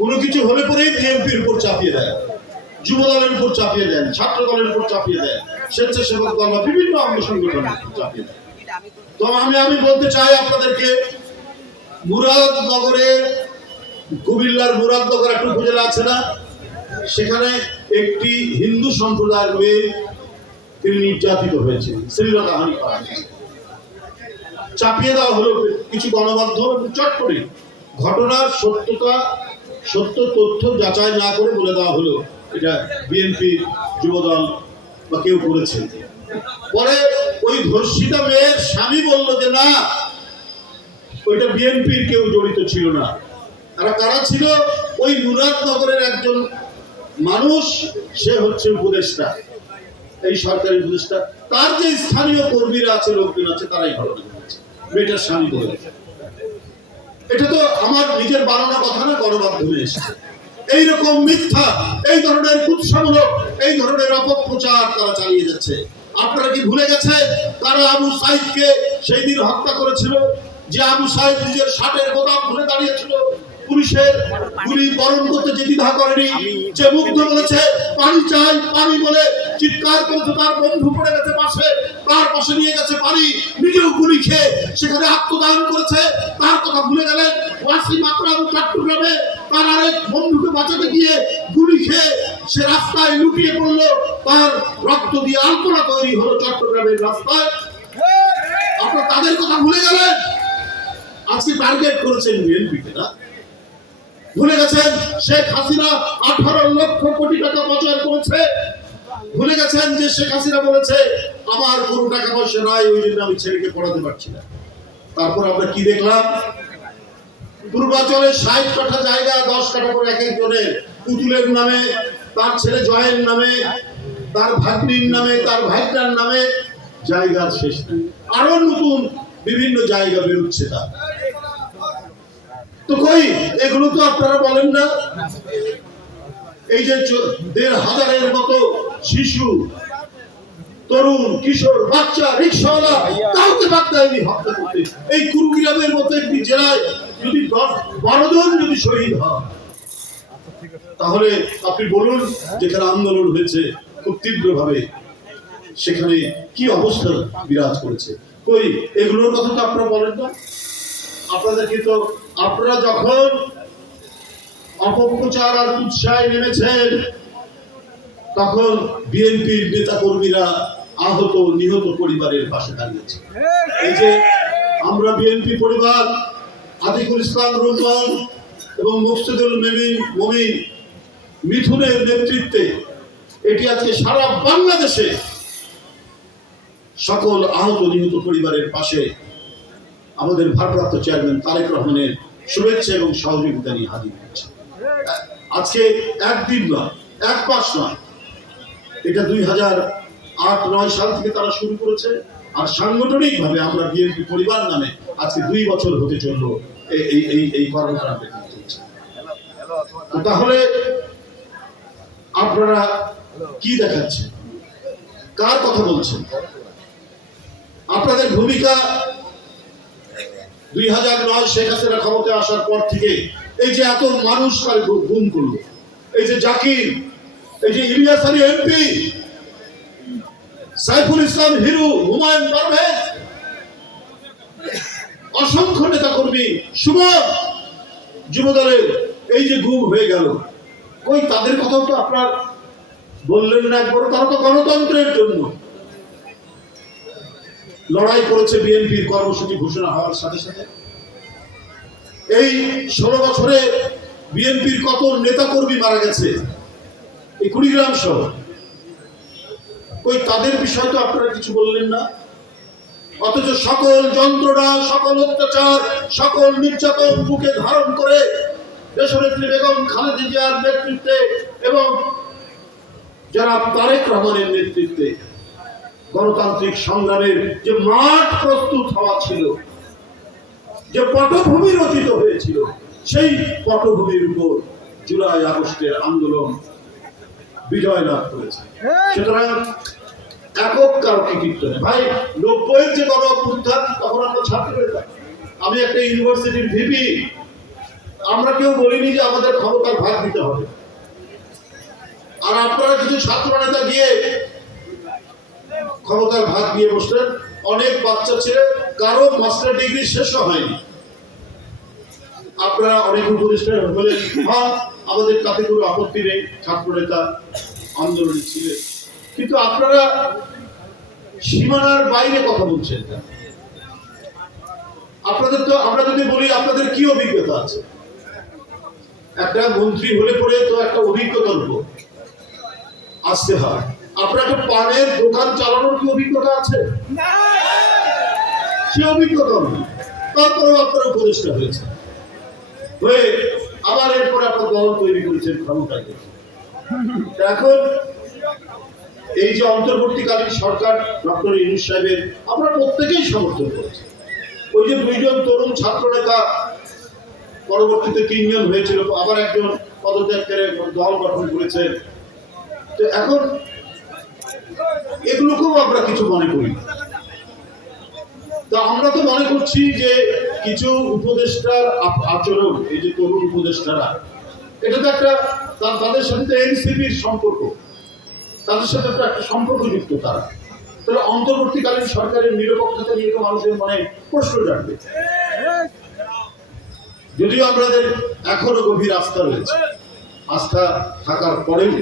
কোনো কিছু হলে পরেই বিএনপির উপর চাপিয়ে দেয়, যুব দলের উপর চাপিয়ে দেন, ছাত্র দলের উপর চাপিয়ে দেন, স্বেচ্ছাসেবক দল বা বিভিন্ন অঙ্গ সংগঠনের উপর চাপিয়ে দেন। তো আমি বলতে চাই আপনাদেরকে, মুরাদনগরে, কুমিল্লার মুরাদনগর একটা উপজেলা আছে না, সেখানে একটি হিন্দু সম্প্রদায়ের মেয়ে তিনি নির্যাতিত হয়েছেন, শ্লীলতাহানি করা হয়েছে, চাপিয়ে দেওয়া হলো কিছু গণমাধ্যম চট করে ঘটনার সত্য তথ্য যাচাই না করে বলে দেওয়া হলো এটা বিএনপি যুবদল বা কেউ করেছে। পরে ওই ধর্ষিতা মেয়ের স্বামী বলল যে না, ওইটা বিএনপির কেউ জড়িত ছিল না। আর কারা ছিল? ওই মুরাদনগরের একজন মানুষ, সে হচ্ছে উপদেষ্টা, এই সরকারি উপদেষ্টা, তার যে স্থানীয় কর্মীরা আছে, লোকজন আছে, তারাই ঘটনা ঘটেছে, মেয়েটার স্বামী বলে। এটা তো আমার নিজের বানানো কথা না, গণমাধ্যমে এসেছে। এইরকম মিথ্যা, এই ধরনের কুৎসামূলক, এই ধরনের অপপ্রচার তারা চালিয়ে যাচ্ছে। আপনারা কি ভুলে গেছে তারা আবু সাইদকে সেই দিন হত্যা করেছিল? যে আবু সাইদ নিজের শার্টের বোতাম ধরে দাঁড়িয়েছিল, পুলিশের গুলি বরণ করতে যে দ্বিধা করেনি, যে মুগ্ধ বলেছে পানি চাই, পানি বলে চিৎকার করেছে, তার বন্ধু পড়ে গেছে পাশে, তার পাশে নিয়ে গেছে পানি, নিজেও গুলি খেয়ে সেখানে আত্মদান করেছে, তার কথা ভুলে গেলেন। ওয়াসিম আকরাম চট্টগ্রামে তার আরেক বন্ধুকে বাঁচাতে গিয়ে গুলি খেয়ে সে রাস্তায় লুটিয়ে পড়লো, তার রক্ত দিয়ে আলপনা তৈরি হলো চট্টগ্রামের রাস্তায়। আপনারা তাদের কথা ভুলে গেলেন, আজকে টার্গেট করেছেন বিএনপিকে না? ভুলে গেছেন শেখ হাসিনা 18 লক্ষ কোটি টাকা পাচার করেছে? ভুলে গেছেন যে শেখ হাসিনা বলেছে আমার কোনো টাকা পয়সা নাই, ওই জন্য আমি ছেলেকে পড়াতে পারছি না? তারপর আমরা কি দেখলাম? পূর্বাচলে 60 কাঠা জায়গা 10 কাঠা করে এক একজনের, পুতুলের নামে, তার ছেলে জয়ের নামে, তার ভাগ্নির নামে, তার ভাইটার নামে, জায়গার শেষ নেই। আরো নতুন বিভিন্ন জায়গা বেরোচ্ছে তার। তো কই এগুলো তো আপনারা বলেন না? এই যে 1500-এর মতো শিশু, তরুণ, কিশোর, বাচ্চা, রিক্সাওয়ালা, কাউকে বাদ দেয়নি হত্যা করতে। এই কুড়িগ্রামের মতো একটি জেলায় যদি 10-12 জন যদি শহীদ হয়, তাহলে আপনি বলুন যেখানে আন্দোলন হয়েছে খুব তীব্রভাবে, সেখানে কি অবস্থা বিরাজ করেছে? কই এগুলোর কথা তো আপনারা বলেন না। আপনাদেরকে তো, আপনারা যখন অপপ্রচার আর উৎসাহে নেমেছেন, তখন বিএনপির নেতা কর্মীরা আহত নিহত পরিবারের পাশে দাঁড়িয়েছে। এই যে আমরা বিএনপি পরিবার, আতিকুল ইসলাম রুমান এবং মুফতিদুল মমিন মিথুনের নেতৃত্বে এটি আজকে সারা বাংলাদেশে সকল আহত নিহত পরিবারের পাশে আমাদের ভারপ্রাপ্ত চেয়ারম্যান তারেক রহমানের শুভেচ্ছা এবং সহযোগিতা নিয়ে হাজির হচ্ছে। আজকে একদিন নয়, এক মাস নয়, এটা 2008-9 সাল থেকে তারা শুরু করেছে। আর সাংগঠনিকভাবে আমরা বিএনপি পরিবার নামে আজকে 2 বছর হতে চললো এই কর্মকাণ্ড চলছে। তাহলে আপনারা কি দেখাচ্ছেন? কার কথা বলছেন? আপনাদের ভূমিকা 2009 শেখ হাসিনা ক্ষমতায় আসার পর থেকে এই যে এত মানুষ তার গুম করলো, এই যে জাকির, এই যে ইলিয়াস আলী এমপি, সাইফুল ইসলাম হিরু, হুমায়ুন পারভেজ, অসংখ্য নেতা কর্মী, সুমন, যুবদলের এই যে গুম হয়ে গেল, কই তাদের কথাও তো আপনার বললেন না একবার? তারা তো গণতন্ত্রের জন্য লড়াই করেছে। বিএনপির কর্মসূচি ঘোষণা হওয়ার সাথে সাথে এই 16 বছরে বিএনপির কত নেতা কর্মী মারা গেছে এই কুড়িগ্রাম সহ, ওই তাদের বিষয় তো আপনারা কিছু বললেন না। অথচ সকল যন্ত্রণা, সকল অত্যাচার, সকল নির্যাতন বুকে ধারণ করে দেশনেত্রী বেগম খালেদা জিয়ার নেতৃত্বে এবং যারা তারেক রহমানের নেতৃত্বে গণতান্ত্রিক সংগ্রামের যে মাঠ প্রস্তুত হওয়া ছিল, যে পটভূমি রচিত হয়েছিল, সেই পটভূমির উপর জুলাই আগস্টের আন্দোলন বিজয় লাভ করেছে। সুতরাং একক কারো কৃতিত্ব নেই ভাই। 90-এর যে গণ অভ্যুত্থান, তখন আমরা ছাত্র হতাম, আমি একটা ইউনিভার্সিটির ভিপি, আমরা কেউ বলিনি যে আমাদের ক্ষমতার ভাগ দিতে হবে। আর আপনারা কিছু ছাত্র নেতা গিয়ে ক্ষমতার ভাগ দিয়ে বসলেন। অনেক বাচ্চা ছেলে কারো মাস্টার ডিগ্রি শেষ হয়নি, আপনারা অনেক উপদেষ্টা বলেন হ্যাঁ আমাদের তাতে কোনো আপত্তি নেই, ছাত্র নেতা আন্দোলনে ছিলেন, কিন্তু আপনারা সীমানার বাইরে কথা বলছেন না। আপনাদের তো আমরা যদি বলি আপনাদের কি অভিজ্ঞতা আছে, একটা মন্ত্রী হলে পরে তো একটা অভিজ্ঞতার উপর আসতে হয়। আপনার একটা পানের দোকান চালানোর কি অভিজ্ঞতা আছে? সে অভিজ্ঞতা নেই, তারপরেও আপনারা উপদেষ্টা হয়েছে হয়ে আবার এরপরে আপনার দল তৈরি করেছেন ক্ষমতাকে। এখন এই যে অন্তর্বর্তীকালীন সরকার ডক্টর ইউনূস সাহেবের আমরা প্রত্যেকেই সমর্থন করেছি। ওই যে 2 জন তরুণ ছাত্র নেতা পরবর্তীতে 3 জন হয়েছিল, আবার একজন পদত্যাগ করে দল গঠন করেছেন। তো এখন এগুলোকেও আমরা কিছু মনে করি। তা আমরা তো মনে করছি যে কিছু উপদেষ্টার আচরণ, এই যে তরুণ উপদেষ্টারা, এটা তো একটা তাদের সাথে তো এনসিপির সম্পর্ক, তাদের সাথে একটা সম্পর্কযুক্ত তারা। তাহলে অন্তর্বর্তীকালীন সরকারের নিরপেক্ষতা নিয়ে তো মানুষের মনে প্রশ্ন জাগবে। যদিও আমাদের এখনো গভীর আস্থা রয়েছে, আস্থা থাকার পরেও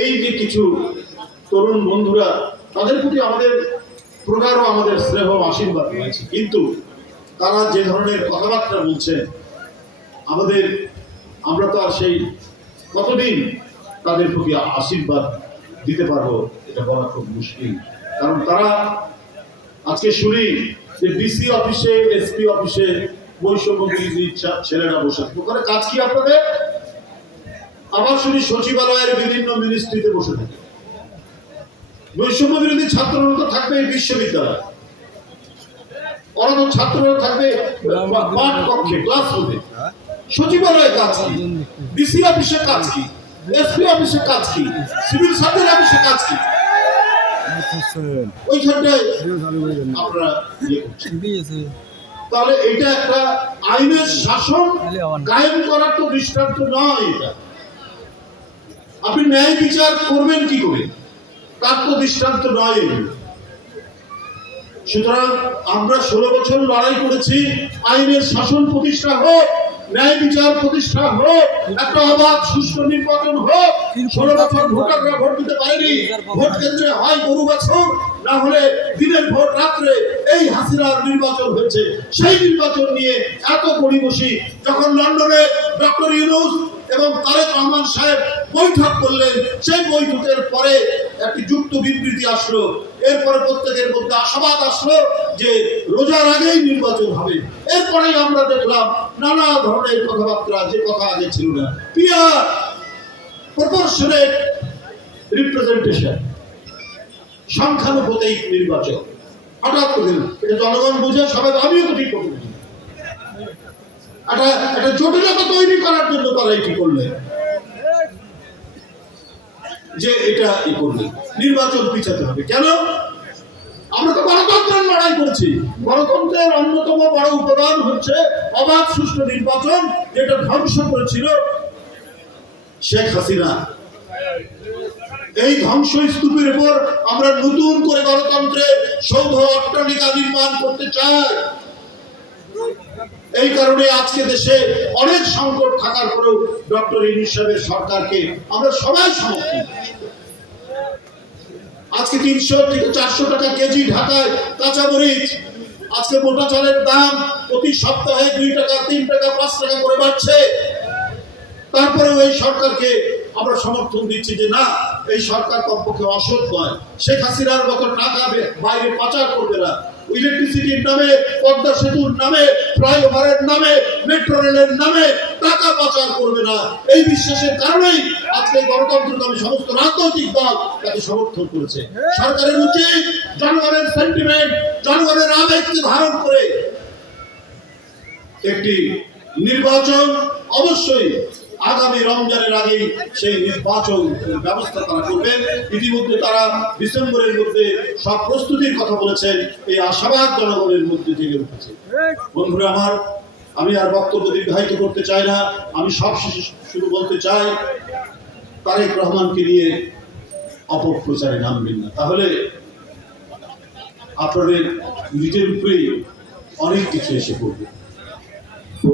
এই যে কিছু তরুণ বন্ধুরা, তাদের প্রতি আমাদের প্রগাঢ় আমাদের স্নেহ আশীর্বাদ রয়েছে, কিন্তু তারা যে ধরনের কথাবার্তা বলছে আমরা তো আর সেই কতদিন তাদের প্রতি আশীর্বাদ দিতে পারবো এটা বলা খুব মুশকিল। কারণ তারা আজকে শুনি যে ডিসি অফিসে, এসপি অফিসে বৈষম্য বিরোধী ছেলেরা বসে থাকে। ওখানে কাজ কি আপনাদের? আবার শুনি সচিবালয়ের বিভিন্ন মিনিস্ট্রিতে বসে থাকে। বৈষম্য বিরোধী ছাত্ররা তো থাকবে বিশ্ববিদ্যালয়, ওরা তো ছাত্ররা থাকবে পাঠ কক্ষে, ক্লাসরুমে। সচিবালয়ে কাজ কি? ডিসি অফিসে কাজ কি? এসপি অফিসে কাজ কি? সিভিল সার্জন অফিসে কাজ কি? ওইখানটায় আপনারা তাহলে এটা একটা আইনের শাসন কায়েম করার তো দৃষ্টান্ত নয়। এটা আপনি ন্যায় বিচার করবেন কি করে, তার তো দৃষ্টান্ত নয় এগুলো। সুতরাং আমরা 16 বছর লড়াই করেছি, আইনের শাসন প্রতিষ্ঠা হোক, ন্যায় বিচার প্রতিষ্ঠা হোক, একটা অবাধ সুষ্ঠু নির্বাচন হোক। 16 বছর ভোটাররা ভোট দিতে পারেনি, ভোট কেন্দ্রে হয় গরু বাছুর, না হলে দিনের ভোট রাত্রে এই হাসিনার নির্বাচন হয়েছে। সেই নির্বাচন নিয়ে এত গড়িমসি, যখন লন্ডনে ডক্টর ইউনূস এবং তারেক রহমান সাহেব বৈঠক করলেন, সেই বৈঠকের পরে একটি যুক্ত বিবৃতি আসলো, এরপরে প্রত্যেকের মধ্যে আশাবাদ আসলো যে রোজার আগেই নির্বাচন হবে। এরপরেই আমরা দেখলাম নানা ধরনের কথাবার্তা, যে কথা আগে ছিল না, পিয়ার প্রপোর্শনেট রিপ্রেজেন্টেশন, সংখ্যানুপাতিক নির্বাচন। হঠাৎ করে এটা জনগণ বুঝে, সবাই আমিও তো ঠিক করতে একটা জটিলতা তৈরি করার জন্য তারা এটি করলেন, যে এটা করলে নির্বাচন পিছাতে হবে। কেন? আমরা তো গণতন্ত্রের লড়াই করছি। গণতন্ত্রের অন্যতম বড় উপাদান হচ্ছে অবাধ সুষ্ঠু নির্বাচন, যেটা ধ্বংস করেছিল শেখ হাসিনা। এই ধ্বংসস্তূপের উপর আমরা নতুন করে গণতন্ত্রের সৌধ অট্টালিকা নির্মাণ করতে চাই। এই কারণে আজকে দেশে অনেক সংকট থাকার পরেও ডক্টর ইউনূস সাহেবের সরকারকে আমরা সবাই সমর্থন করছি। আজকে 300 থেকে 400 টাকা কেজি ঢাকায় কাঁচামরিচ, আজকে মোটা চালের দাম প্রতি সপ্তাহে 2 টাকা, 3 টাকা, 5 টাকা করে বাড়ছে। তারপরেও এই সরকারকে আমরা সমর্থন দিচ্ছি যে না, এই সরকার কমপক্ষে অসৎ নয়, শেখ হাসিনার মতো টাকা বাইরে পাচার করবে না, ইলেকট্রিসিটির নামে, পদ্মা সেতুর নামে, ফ্লাইওভারের নামে, মেট্রো রেলের নামে টাকা পাচার করবে না। এই বিশ্বাসের কারণেই আজকে গণতন্ত্রকামী সমস্ত রাজনৈতিক দল তাকে সমর্থন করেছে। সরকারের উচিত জনগণের সেন্টিমেন্ট, জনগণের আবেগকে ধারণ করে একটি নির্বাচন, অবশ্যই আগামী রমজানের আগেই সেই নির্বাচন ব্যবস্থা তারা করবেন। ইতিমধ্যে তারা ডিসেম্বরের মধ্যে সব প্রস্তুতির কথা বলেছেন। এই আশাবাদ জনগণের মধ্যে জেগে উঠেছে। বন্ধুরা আমার, আমি আর বক্তব্য দীর্ঘায়িত করতে চাই না। আমি সবশেষে শুধু বলতে চাই, তারেক রহমানকে নিয়ে অপপ্রচারে নামবেন না, তাহলে আপনাদের নিজের উপরেই অনেক কিছু এসে পড়বে।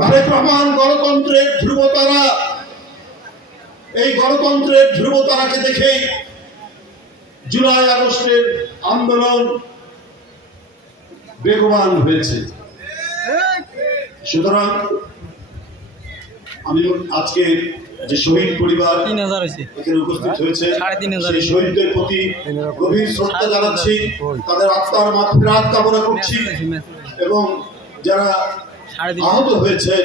তারেক রহমান গণতন্ত্রের ধ্রুবতারা, এই গণতন্ত্রের ধ্রুবতারাকে দেখেই জুলাই আগস্টের আন্দোলন বেগবান হয়েছে। সুতরাং আমি আজকে যে শহীদ পরিবার এখানে উপস্থিত হয়েছে সেই শহীদদের প্রতি গভীর শ্রদ্ধা জানাচ্ছি, তাদের আত্মার মাগফিরাত কামনা করছি এবং যারা আহত হয়েছেন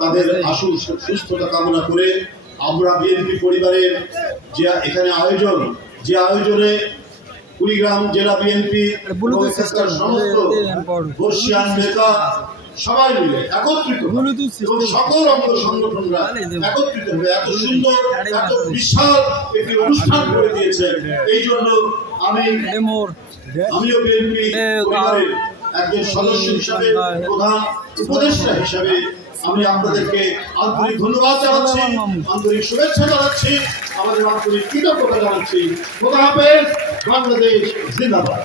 তাদের আশু সুস্থতা কামনা করে আমরা বিএনপি পরিবারের যে এখানে যে আয়োজনে কুড়িগ্রাম জেলা বিএনপি সমস্ত বর্ষিয়ান নেতা সবাই মিলে একত্রিত এবং সকল অঙ্গ সংগঠনরা একত্রিত হয়ে এত সুন্দর এত বিশাল একটি অনুষ্ঠান করে দিয়েছে। এই জন্য আমিও বিএনপি পরিবারের একজন সদস্য হিসাবে, প্রধান উপদেষ্টা হিসাবে আমি আপনাদেরকে আন্তরিক ধন্যবাদ জানাচ্ছি, আন্তরিক শুভেচ্ছা জানাচ্ছি, আমাদের আন্তরিক কৃতজ্ঞতা জানাচ্ছি। খোদা হাফেজ। বাংলাদেশ জিন্দাবাদ।